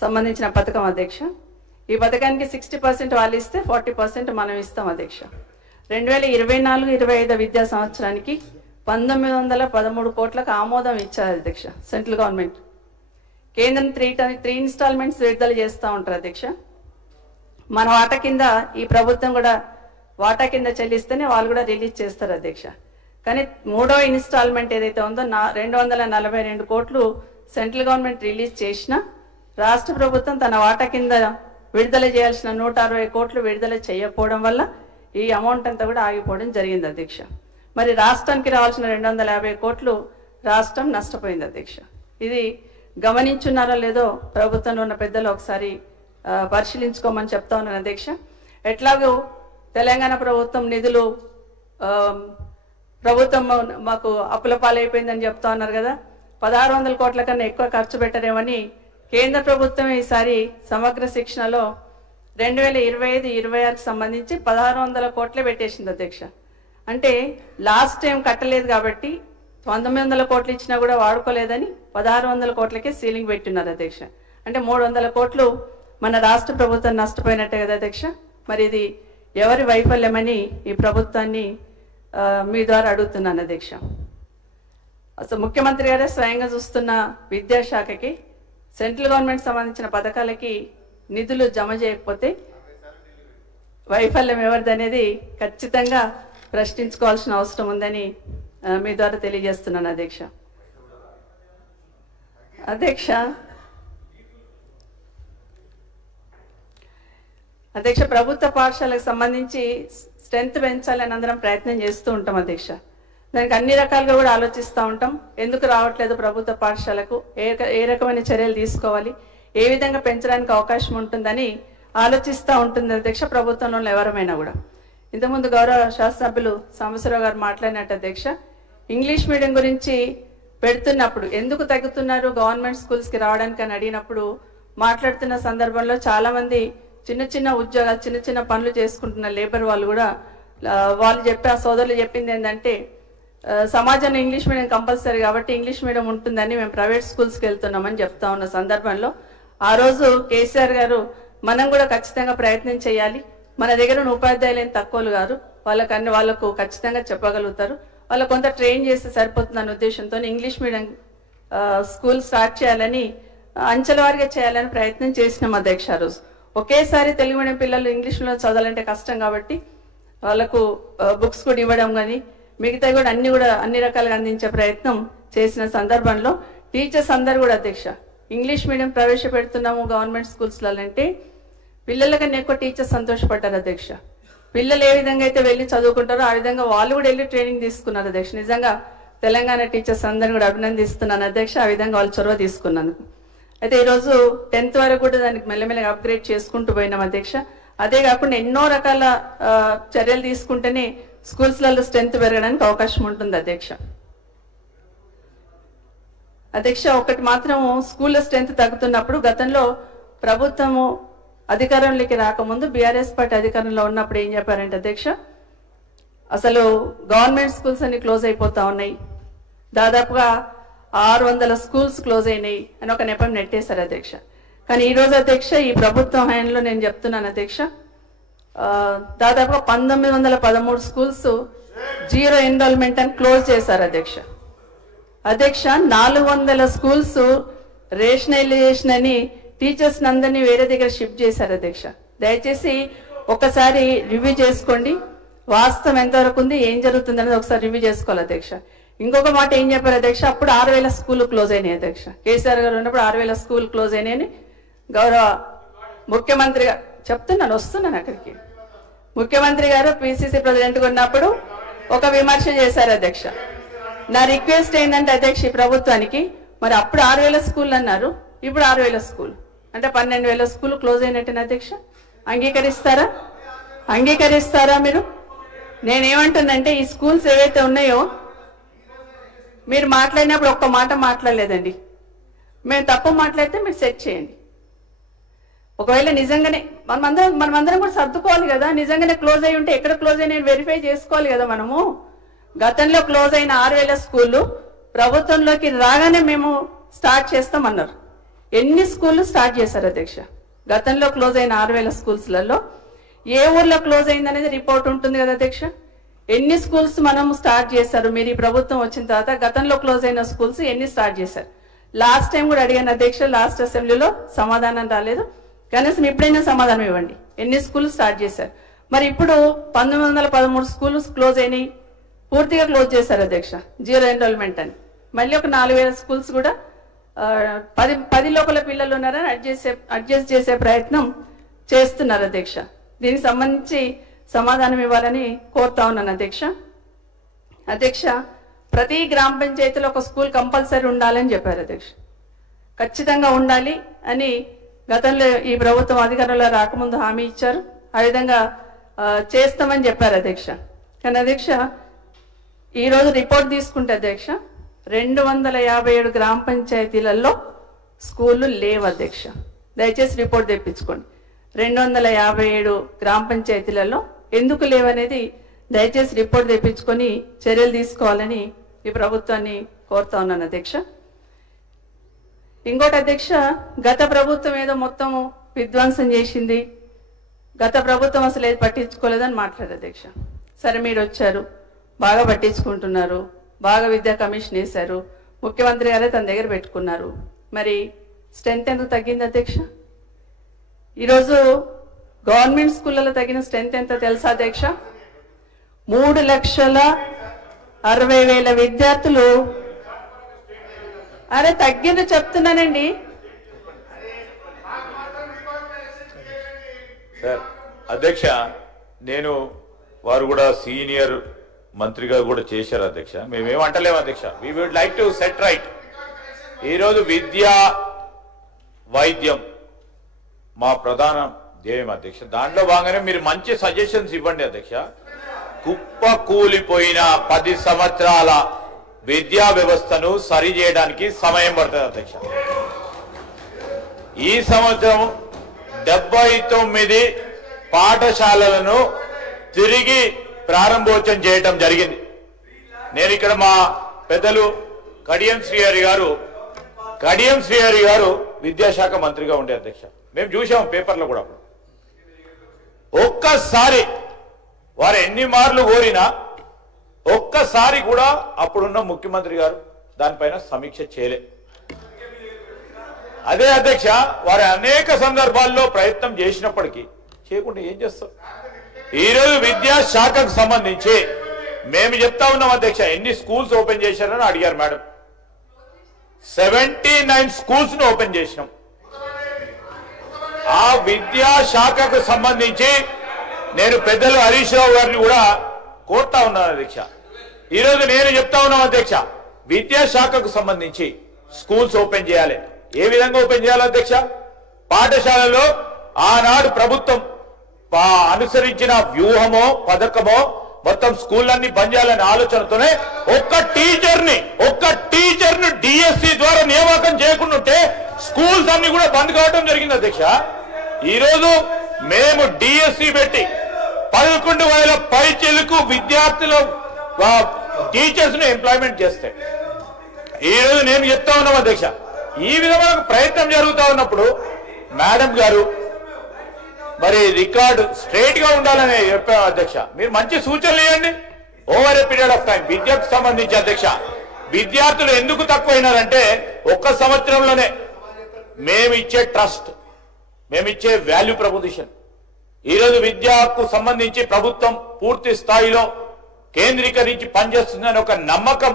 సంబంధించిన పథకం అధ్యక్ష. ఈ పథకానికి 60% వాళ్ళు ఇస్తే 40% మనం ఇస్తాం అధ్యక్ష. 2024-25 విద్యా సంవత్సరానికి 1913 కోట్లకు ఆమోదం ఇచ్చారు అధ్యక్ష సెంట్రల్ గవర్నమెంట్. కేంద్రం 3 ఇన్స్టాల్మెంట్స్ విడుదల చేస్తూ ఉంటారు అధ్యక్ష. మన వాటా కింద ఈ ప్రభుత్వం కూడా వాటా కింద చెల్లిస్తేనే వాళ్ళు కూడా రిలీజ్ చేస్తారు అధ్యక్ష. కానీ 3వ ఇన్స్టాల్మెంట్ ఏదైతే ఉందో 242 కోట్లు సెంట్రల్ గవర్నమెంట్ రిలీజ్ చేసినా రాష్ట్ర ప్రభుత్వం తన వాటా కింద విడుదల చేయాల్సిన 160 కోట్లు విడుదల చేయకపోవడం వల్ల ఈ అమౌంట్ అంతా కూడా ఆగిపోవడం జరిగింది అధ్యక్ష. మరి రాష్ట్రానికి రావాల్సిన 250 కోట్లు రాష్ట్రం నష్టపోయింది అధ్యక్ష. ఇది గమనించున్నారో లేదో ప్రభుత్వంలో ఉన్న పెద్దలు ఒకసారి పరిశీలించుకోమని చెప్తా ఉన్నాను అధ్యక్ష. ఎట్లాగో తెలంగాణ ప్రభుత్వం నిధులు ప్రభుత్వం మాకు అప్పుల పాలైపోయిందని చెప్తా ఉన్నారు కదా, 1600 కోట్ల కన్నా ఎక్కువ ఖర్చు పెట్టరేమని కేంద్ర ప్రభుత్వం ఈసారి సమగ్ర శిక్షణలో 2025-26కి సంబంధించి 1600 కోట్లే పెట్టేసింది అధ్యక్ష. అంటే లాస్ట్ టైం కట్టలేదు కాబట్టి 1900 కోట్లు ఇచ్చినా కూడా వాడుకోలేదని 1600 కోట్లకే సీలింగ్ పెట్టిన్నారు అధ్యక్ష. అంటే 300 కోట్లు మన రాష్ట్ర ప్రభుత్వం నష్టపోయినట్టే కదా అధ్యక్ష. మరి ఇది ఎవరి వైఫల్యమని ఈ ప్రభుత్వాన్ని మీ ద్వారా అడుగుతున్నాను అధ్యక్ష. అసలు ముఖ్యమంత్రి గారే స్వయంగా చూస్తున్న విద్యాశాఖకి సెంట్రల్ గవర్నమెంట్ సంబంధించిన పథకాలకి నిధులు జమ చేయకపోతే వైఫల్యం ఎవరిది అనేది ఖచ్చితంగా ప్రశ్నించుకోవాల్సిన అవసరం ఉందని మీ ద్వారా తెలియజేస్తున్నాను అధ్యక్ష. అధ్యక్ష ప్రభుత్వ పాఠశాలకు సంబంధించి స్ట్రెంత్ పెంచాలని అందరం ప్రయత్నం చేస్తూ ఉంటాం అధ్యక్ష. దానికి అన్ని రకాలుగా కూడా ఆలోచిస్తూ ఉంటాం. ఎందుకు రావట్లేదు ప్రభుత్వ పాఠశాలకు, ఏ రకమైన చర్యలు తీసుకోవాలి, ఏ విధంగా పెంచడానికి అవకాశం ఉంటుందని ఆలోచిస్తూ ఉంటుంది అధ్యక్ష ప్రభుత్వంలో ఎవరమైనా కూడా. ఇంతకుముందు గౌరవ శాసనసభ్యులు సాంబశివరావు గారు మాట్లాడినట్టు అధ్యక్ష, ఇంగ్లీష్ మీడియం గురించి పెడుతున్నప్పుడు ఎందుకు తగ్గుతున్నారు గవర్నమెంట్ స్కూల్స్కి రావడానికి అని అడిగినప్పుడు మాట్లాడుతున్న సందర్భంలో చాలా మంది చిన్న చిన్న ఉద్యోగాలు చిన్న చిన్న పనులు చేసుకుంటున్న లేబర్ వాళ్ళు కూడా వాళ్ళు చెప్పే సోదరులు చెప్పింది ఏంటంటే సమాజంలో ఇంగ్లీష్ మీడియం కంపల్సరీ కాబట్టి ఇంగ్లీష్ మీడియం ఉంటుందని మేము ప్రైవేట్ స్కూల్స్కి వెళ్తున్నామని చెప్తా ఉన్న సందర్భంలో ఆ రోజు కేసీఆర్ గారు మనం కూడా ఖచ్చితంగా ప్రయత్నం చేయాలి, మన దగ్గర ఉన్న ఉపాధ్యాయులు ఏం తక్కువలు గారు, వాళ్ళకు ఖచ్చితంగా చెప్పగలుగుతారు, వాళ్ళకు కొంత ట్రైన్ చేస్తే సరిపోతుందన్న ఉద్దేశంతో ఇంగ్లీష్ మీడియం స్కూల్ స్టార్ట్ చేయాలని అంచెల వారిగా చేయాలని ప్రయత్నం చేసినాం అధ్యక్ష. ఆ రోజు ఒకేసారి తెలుగు మీడియం పిల్లలు ఇంగ్లీష్లో చదవాలంటే కష్టం కాబట్టి వాళ్ళకు బుక్స్ కూడా ఇవ్వడం కానీ మిగతా కూడా అన్ని రకాలుగా అందించే ప్రయత్నం చేసిన సందర్భంలో టీచర్స్ అందరు కూడా అధ్యక్ష ఇంగ్లీష్ మీడియం ప్రవేశపెడుతున్నాము గవర్నమెంట్ స్కూల్స్లో అంటే పిల్లల కన్నా ఎక్కువ టీచర్స్ సంతోషపడ్డారు అధ్యక్ష. పిల్లలు ఏ విధంగా అయితే వెళ్ళి చదువుకుంటారో ఆ విధంగా వాళ్ళు కూడా వెళ్ళి ట్రైనింగ్ తీసుకున్నారు అధ్యక్ష. నిజంగా తెలంగాణ టీచర్స్ అందరిని కూడా అభినందిస్తున్నాను అధ్యక్ష, ఆ విధంగా వాళ్ళు చొరవ తీసుకున్నందుకు. అయితే ఈరోజు 10th వరకు కూడా దానికి మెల్లమెల్లగా అప్గ్రేడ్ చేసుకుంటూ పోయినాం అధ్యక్ష. అదే కాకుండా ఎన్నో రకాల చర్యలు తీసుకుంటేనే స్కూల్స్లలో స్ట్రెంత్ పెరగడానికి అవకాశం ఉంటుంది అధ్యక్ష. ఒకటి మాత్రం స్కూల్లో స్ట్రెంత్ తగ్గుతున్నప్పుడు గతంలో ప్రభుత్వము అధికారంలోకి రాకముందు బీఆర్ఎస్ పార్టీ అధికారంలో ఉన్నప్పుడు ఏం చెప్పారంటే అధ్యక్ష, అసలు గవర్నమెంట్ స్కూల్స్ అన్ని క్లోజ్ అయిపోతా ఉన్నాయి, దాదాపుగా 600 స్కూల్స్ క్లోజ్ అయినాయి అని ఒక నెపం నెట్టేశారు అధ్యక్ష. కానీ ఈరోజు అధ్యక్ష ఈ ప్రభుత్వం హయాంలో నేను చెప్తున్నాను అధ్యక్ష, దాదాపుగా 1913 స్కూల్స్ 0 ఎన్రోల్మెంట్ అని క్లోజ్ చేశారు అధ్యక్ష. 400 స్కూల్స్ రేషనలైజేషన్ అని టీచర్స్ అందరినీ వేరే దగ్గర షిఫ్ట్ చేశారు అధ్యక్ష. దయచేసి ఒకసారి రివ్యూ చేసుకోండి, వాస్తవం ఎంతవరకు ఉంది, ఏం జరుగుతుంది అనేది ఒకసారి రివ్యూ చేసుకోవాలి అధ్యక్ష. ఇంకొక మాట ఏం చెప్పారు అధ్యక్ష, అప్పుడు 6000 స్కూల్ క్లోజ్ అయినాయి అధ్యక్ష. కేసీఆర్ గారు ఉన్నప్పుడు 6000 స్కూల్ క్లోజ్ అయినాయని గౌరవ ముఖ్యమంత్రి గారు చెప్తున్నాను, వస్తున్నాను అక్కడికి. ముఖ్యమంత్రి గారు పిసిసి ప్రెసిడెంట్గా ఉన్నప్పుడు ఒక విమర్శ చేశారు అధ్యక్ష. నా రిక్వెస్ట్ ఏంటంటే అధ్యక్ష ఈ ప్రభుత్వానికి, మరి అప్పుడు 6000 స్కూల్ అన్నారు, ఇప్పుడు 6000 స్కూల్ అంటే 12000 స్కూల్ క్లోజ్ అయినట్టేనా అధ్యక్ష? అంగీకరిస్తారా మీరు? నేనేమంటున్నంటే ఈ స్కూల్స్ ఏవైతే ఉన్నాయో మీరు మాట్లాడినప్పుడు ఒక్క మాట మాట్లాడలేదండి. మేము తప్పు మాట్లాడితే మీరు సెట్ చేయండి. ఒకవేళ నిజంగానే మనమందరం కూడా సర్దుకోవాలి కదా, నిజంగానే క్లోజ్ అయి ఉంటే ఎక్కడ క్లోజ్ అయినా వెరిఫై చేసుకోవాలి కదా మనము. గతంలో క్లోజ్ అయిన 6000 స్కూళ్ళు ప్రభుత్వంలోకి రాగానే మేము స్టార్ట్ చేస్తామన్నారు. ఎన్ని స్కూళ్ళు స్టార్ట్ చేశారు అధ్యక్ష? గతంలో క్లోజ్ అయిన 6000 స్కూల్స్లలో ఏ ఊర్లో క్లోజ్ అయింది అనేది రిపోర్ట్ ఉంటుంది కదా అధ్యక్ష. ఎన్ని స్కూల్స్ మనం స్టార్ట్ చేశారు మీరు ఈ ప్రభుత్వం వచ్చిన తర్వాత? గతంలో క్లోజ్ అయిన స్కూల్స్ ఎన్ని స్టార్ట్ చేశారు? లాస్ట్ టైం కూడా అడిగాను అధ్యక్ష, లాస్ట్ అసెంబ్లీలో సమాధానం రాలేదు. కనీసం ఇప్పుడైనా సమాధానం ఇవ్వండి, ఎన్ని స్కూల్స్ స్టార్ట్ చేశారు? మరి ఇప్పుడు 1913 స్కూల్స్ క్లోజ్ అయినాయి, పూర్తిగా క్లోజ్ చేశారు అధ్యక్ష, జీరో ఎన్రోల్మెంట్ అని. మళ్ళీ ఒక 4000 స్కూల్స్ కూడా 10 లోపల పిల్లలు ఉన్నారని అడ్జస్ట్ చేసే ప్రయత్నం చేస్తున్నారు అధ్యక్ష. దీనికి సంబంధించి సమాధానం ఇవ్వాలని కోరుతా ఉన్నాను అధ్యక్ష. అధ్యక్ష, ప్రతి గ్రామ పంచాయతీలో ఒక స్కూల్ కంపల్సరీ ఉండాలని చెప్పారు అధ్యక్ష. ఖచ్చితంగా ఉండాలి అని గతంలో ఈ ప్రభుత్వం అధికారంలో రాకముందు హామీ ఇచ్చారు. ఆ విధంగా చేస్తామని చెప్పారు అధ్యక్ష. కానీ అధ్యక్ష, ఈరోజు రిపోర్ట్ తీసుకుంటే అధ్యక్ష 257 గ్రామ పంచాయతీలలో స్కూళ్ళు లేవు అధ్యక్ష. దయచేసి రిపోర్ట్ తెప్పించుకోండి. 257 గ్రామ పంచాయతీలలో ఎందుకు లేవనేది దయచేసి రిపోర్ట్ తెప్పించుకొని చర్యలు తీసుకోవాలని ఈ ప్రభుత్వాన్ని కోరుతా ఉన్నాను అధ్యక్ష. ఇంకోటి అధ్యక్ష, గత ప్రభుత్వం ఏదో మొత్తం విధ్వంసం చేసింది, గత ప్రభుత్వం అసలు ఏది పట్టించుకోలేదని మాట్లాడారు అధ్యక్ష. సరే, మీరు వచ్చారు, బాగా పట్టించుకుంటున్నారు, బాగా విద్యా కమిషన్ వేశారు, ముఖ్యమంత్రి గారే తన దగ్గర పెట్టుకున్నారు. మరి స్ట్రెంత్ ఎందుకు తగ్గింది అధ్యక్ష? ఈరోజు గవర్నమెంట్ స్కూళ్ళలో తగిన స్ట్రెంత్ ఎంత తెలుసా అధ్యక్ష? 3,60,000 విద్యార్థులు. అరే తగ్గింది చెప్తున్నానండి సార్. అధ్యక్ష, నేను వారు కూడా సీనియర్ మంత్రిగా కూడా చేశారు అధ్యక్ష. మేమేమంటలేము అధ్యక్ష. We would like to set right. ఈరోజు విద్య, వైద్యం మా ప్రధాన ధ్యేయం అధ్యక్ష. దాంట్లో భాగంగానే మీరు మంచి సజెషన్స్ ఇవ్వండి అధ్యక్ష. కుప్ప కూలిపోయిన 10 సంవత్సరాల విద్యా వ్యవస్థను సరి చేయడానికి సమయం పడుతుంది అధ్యక్ష. ఈ సంవత్సరం 79 పాఠశాలలను తిరిగి ప్రారంభోత్సవం చేయడం జరిగింది. నేను ఇక్కడ మా పెద్దలు కడియం శ్రీహరి గారు విద్యాశాఖ మంత్రిగా ఉండే అధ్యక్ష. మేము చూసాం పేపర్లో కూడా. ఒక్కసారి వారు ఎన్ని మార్లు కోరినా ఒక్కసారి కూడా అప్పుడున్న ముఖ్యమంత్రి గారు దానిపైన సమీక్ష చేయలే. అదే అధ్యక్ష, వారు అనేక సందర్భాల్లో ప్రయత్నం చేసినప్పటికీ చేయకుండా ఏం చేస్తారు? ఈరోజు విద్యాశాఖకు సంబంధించి మేము చెప్తా ఉన్నాం అధ్యక్ష. ఎన్ని స్కూల్స్ ఓపెన్ చేశారని అడిగారు మేడం. 79 స్కూల్స్ ను ఓపెన్ చేసినాం. ఆ విద్యాశాఖకు సంబంధించి నేను పెద్దలు హరీష్ రావు గారిని కూడా కోరుతా ఉన్నాను అధ్యక్ష. ఈరోజు నేను చెప్తా ఉన్నాం అధ్యక్ష, విద్యాశాఖకు సంబంధించి స్కూల్స్ ఓపెన్ చేయాలి. ఏ విధంగా ఓపెన్ చేయాలి అధ్యక్ష? పాఠశాలలో ఆనాడు ప్రభుత్వం అనుసరించిన వ్యూహమో పథకమో మొత్తం స్కూళ్ళన్నీ బంద్ చేయాలనే ఆలోచనతోనే ఒక్క టీచర్ను డిఎస్సి ద్వారా నియామకం చేయకుండా ఉంటే స్కూల్స్ అన్ని కూడా బంద్ కావడం జరిగింది అధ్యక్ష. ఈరోజు మేము డిఎస్సి పెట్టి 11,000 పైచిలకు విద్యార్థుల టీచర్స్ ను ఎంప్లాయ్మెంట్ చేస్తే ఈరోజు నేను చెప్తా ఉన్నాం అధ్యక్ష. ఈ విధమైన ప్రయత్నం జరుగుతూ ఉన్నప్పుడు మేడం గారు మరి రికార్డు స్ట్రైట్ గా ఉండాలని చెప్పాం అధ్యక్ష. మీరు మంచి సూచనలు ఇవ్వండి. Over a period of time విద్యకు సంబంధించి అధ్యక్ష, విద్యార్థులు ఎందుకు తక్కువైనారంటే ఒక్క సంవత్సరంలోనే మేమిచ్చే ట్రస్ట్, మేమిచ్చే వాల్యూ ప్రపోజిషన్, ఈరోజు విద్యకు సంబంధించి ప్రభుత్వం పూర్తి స్థాయిలో కేంద్రీకరించి పనిచేస్తుందని ఒక నమ్మకం